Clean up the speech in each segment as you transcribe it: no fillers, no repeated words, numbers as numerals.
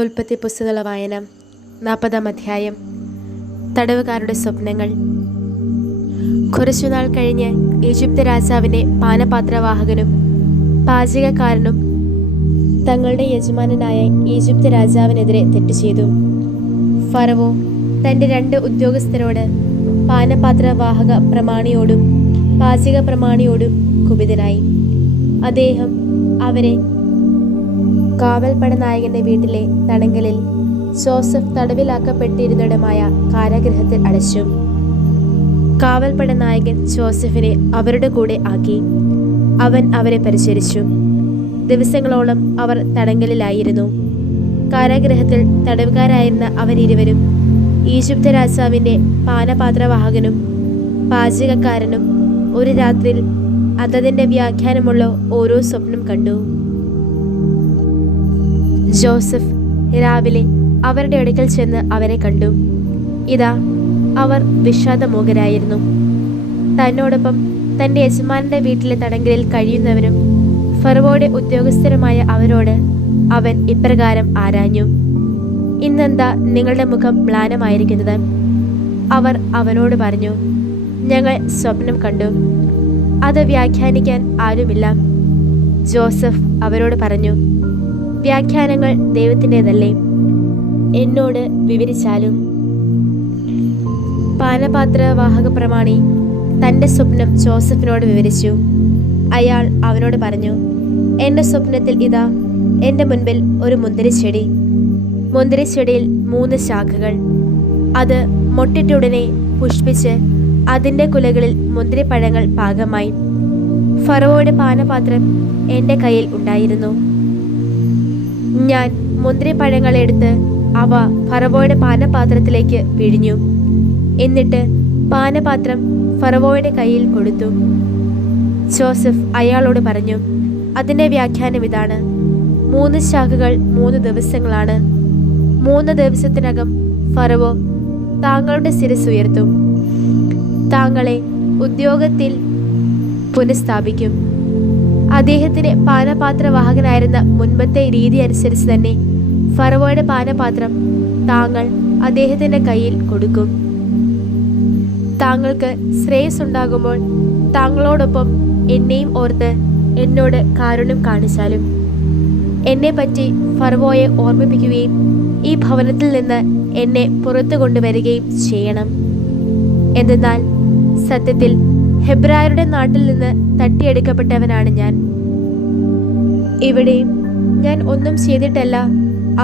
ഉൽപ്പത്തി പുസ്തകമുള്ള വായന 40-ാം അധ്യായം. തടവുകാരുടെ സ്വപ്നങ്ങൾ. കുറച്ചുനാൾ കഴിഞ്ഞ് ഈജിപ്ത് രാജാവിൻ്റെ പാനപാത്രവാഹകനും പാചകക്കാരനും തങ്ങളുടെ യജമാനനായ ഈജിപ്ത് രാജാവിനെതിരെ തെറ്റ് ചെയ്തു. ഫറവോ തൻ്റെ 2 ഉദ്യോഗസ്ഥരോട് പാനപാത്രവാഹക പ്രമാണിയോടും പാചക പ്രമാണിയോടും കുപിതനായി. അദ്ദേഹം അവരെ കാവൽപ്പട നായകന്റെ വീട്ടിലെ തടങ്കലിൽ ജോസഫ് തടവിലാക്കപ്പെട്ടിരുന്നിടമായ കാരാഗൃഹത്തിൽ അടച്ചു. കാവൽപ്പട നായകൻ ജോസഫിനെ അവരുടെ കൂടെ ആക്കി. അവൻ അവരെ പരിചരിച്ചു. ദിവസങ്ങളോളം അവർ തടങ്കലിലായിരുന്നു. കാരാഗൃഹത്തിൽ തടവുകാരായിരുന്ന അവരിരുവരും ഈജിപ്ത് രാജാവിൻ്റെ പാനപാത്രവാഹകനും പാചകക്കാരനും ഒരു രാത്രിയിൽ അതതിൻ്റെ വ്യാഖ്യാനമുള്ള ഓരോ സ്വപ്നം കണ്ടു. ജോസഫ് രാവിലെ അവരുടെ അടുക്കൽ ചെന്ന് അവരെ കണ്ടു. ഇതാ, അവർ വിഷാദമോഹരായിരുന്നു. തന്നോടൊപ്പം തൻ്റെ യജമാനന്റെ വീട്ടിലെ തടങ്കലിൽ കഴിയുന്നവരും ഫറവോയുടെ ഉദ്യോഗസ്ഥരുമായ അവരോട് അവൻ ഇപ്രകാരം ആരാഞ്ഞു: ഇന്നെന്താ നിങ്ങളുടെ മുഖം മ്ലാനമായിരിക്കുന്നത്? അവർ അവനോട് പറഞ്ഞു: ഞങ്ങൾ സ്വപ്നം കണ്ടു, അത് വ്യാഖ്യാനിക്കാൻ ആരുമില്ല. ജോസഫ് അവരോട് പറഞ്ഞു: വ്യാഖ്യാനങ്ങൾ ദൈവത്തിൻ്റെതല്ലേ, എന്നോട് വിവരിച്ചാലും. പാനപാത്രവാഹക പ്രമാണി തൻ്റെ സ്വപ്നം ജോസഫിനോട് വിവരിച്ചു. അയാൾ അവനോട് പറഞ്ഞു: എൻ്റെ സ്വപ്നത്തിൽ ഇതാ, എൻ്റെ മുൻപിൽ ഒരു മുന്തിരിച്ചെടി. മുന്തിരിച്ചെടിയിൽ 3 ശാഖകൾ. അത് മൊട്ടിട്ടുടനെ പുഷ്പിച്ച് അതിൻ്റെ കുലകളിൽ മുന്തിരിപ്പഴങ്ങൾ പാകമായി. ഫറവോയുടെ പാനപാത്രം എൻ്റെ കയ്യിൽ ഉണ്ടായിരുന്നു. ഞാൻ മുന്തിരിപ്പഴങ്ങളെടുത്ത് അവ ഫറവോയുടെ പാനപാത്രത്തിലേക്ക് പിഴിഞ്ഞു. എന്നിട്ട് പാനപാത്രം ഫറവോയുടെ കയ്യിൽ കൊടുത്തു. ജോസഫ് അയാളോട് പറഞ്ഞു: അതിൻ്റെ വ്യാഖ്യാനം ഇതാണ്: 3 ശാഖകൾ 3 ദിവസങ്ങളാണ്. 3 ദിവസത്തിനകം ഫറവോ താങ്കളുടെ ശിരസ് ഉയർത്തും, താങ്കളെ ഉദ്യോഗത്തിൽ പുനഃസ്ഥാപിക്കും. അദ്ദേഹത്തിന് പാനപാത്രവാഹകനായിരുന്ന മുൻപത്തെ രീതി അനുസരിച്ച് തന്നെ ഫറവോയുടെ പാനപാത്രം താങ്കൾ അദ്ദേഹത്തിൻ്റെ കയ്യിൽ കൊടുക്കും. താങ്കൾക്ക് ശ്രേയസ് ഉണ്ടാകുമ്പോൾ താങ്കളോടൊപ്പം എന്നെയും ഓർത്ത് എന്നോട് കാരുണ്യം കാണിച്ചാലും എന്നെപ്പറ്റി ഫറവോയെ ഓർമ്മിപ്പിക്കുകയും ഈ ഭവനത്തിൽ നിന്ന് എന്നെ പുറത്തു കൊണ്ടുവരികയും ചെയ്യണം. എന്തെന്നാൽ സത്യത്തിൽ ഹെബ്രായരുടെ നാട്ടിൽ നിന്ന് തട്ടിയെടുക്കപ്പെട്ടവനാണ് ഞാൻ. ഇവിടെയും ഞാൻ ഒന്നും ചെയ്തിട്ടല്ല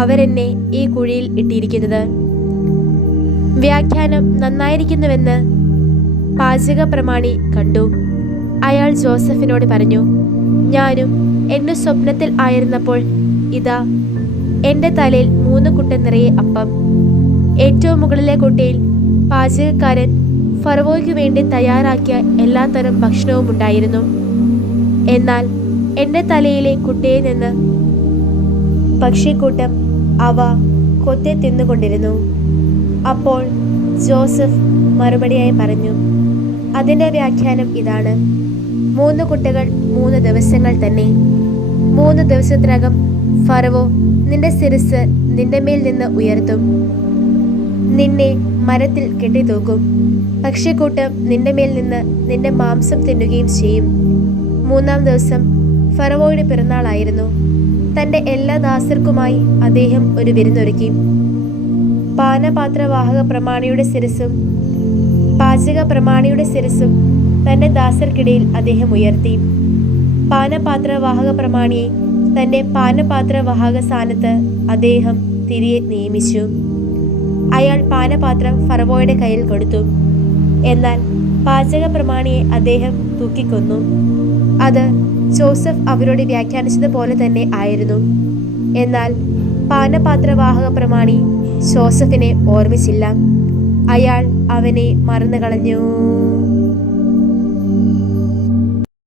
അവരെന്നെ ഈ കുഴിയിൽ ഇട്ടിരിക്കുന്നത്. വ്യാഖ്യാനം നന്നായിരിക്കുന്നുവെന്ന് പാചക പ്രമാണി കണ്ടു. അയാൾ ജോസഫിനോട് പറഞ്ഞു: ഞാനും എൻ്റെ സ്വപ്നത്തിൽ ആയിരുന്നപ്പോൾ ഇതാ, എൻ്റെ തലയിൽ 3 കുട്ട നിറയെ അപ്പം. ഏറ്റവും മുകളിലെ കുട്ടയിൽ പാചകക്കാരൻ ഫറവോയ്ക്ക് വേണ്ടി തയ്യാറാക്കിയ എല്ലാത്തരം ഭക്ഷണവും ഉണ്ടായിരുന്നു. എന്നാൽ എൻ്റെ തലയിലെ കുട്ടയിൽ നിന്ന് പക്ഷിക്കൂട്ടം അവ കൊത്തി തിന്നുകൊണ്ടിരുന്നു. അപ്പോൾ ജോസഫ് മറുപടിയായി പറഞ്ഞു: അതിൻ്റെ വ്യാഖ്യാനം ഇതാണ്: 3 കുട്ടകൾ 3 ദിവസങ്ങൾ തന്നെ. 3 ദിവസത്തിനകം ഫറവോ നിന്റെ ശിരസ് നിന്റെ മേൽ നിന്ന് ഉയർത്തും, നിന്നെ മരത്തിൽ കെട്ടിത്തൂക്കും. പക്ഷിക്കൂട്ടം നിന്റെ മേൽ നിന്ന് നിന്റെ മാംസം തിന്നുകയും ചെയ്യും. 3-ാം ദിവസം ഫറവോയുടെ പിറന്നാളായിരുന്നു. തൻ്റെ എല്ലാ ദാസർക്കുമായി അദ്ദേഹം ഒരു വിരുന്നൊരുക്കി. പാനപാത്രവാഹക പ്രമാണിയുടെ ശിരസും പാചക പ്രമാണിയുടെ ശിരസും തൻ്റെ ദാസർക്കിടയിൽ അദ്ദേഹം ഉയർത്തി. പാനപാത്രവാഹക പ്രമാണിയെ തൻ്റെ പാനപാത്രവാഹക സ്ഥാനത്ത് അദ്ദേഹം തിരികെ നിയമിച്ചു. അയാൾ പാനപാത്രം ഫറവോയുടെ കയ്യിൽ കൊടുത്തു. എന്നാൽ പാചക പ്രമാണിയെ അദ്ദേഹം തൂക്കിക്കൊന്നു. അത് ജോസഫ് അവരോട് വ്യാഖ്യാനിച്ചതുപോലെ തന്നെ ആയിരുന്നു. എന്നാൽ പാനപാത്രവാഹക പ്രമാണി ജോസഫിനെ ഓർമ്മിച്ചില്ല. അയാൾ അവനെ മറന്നു കളഞ്ഞു.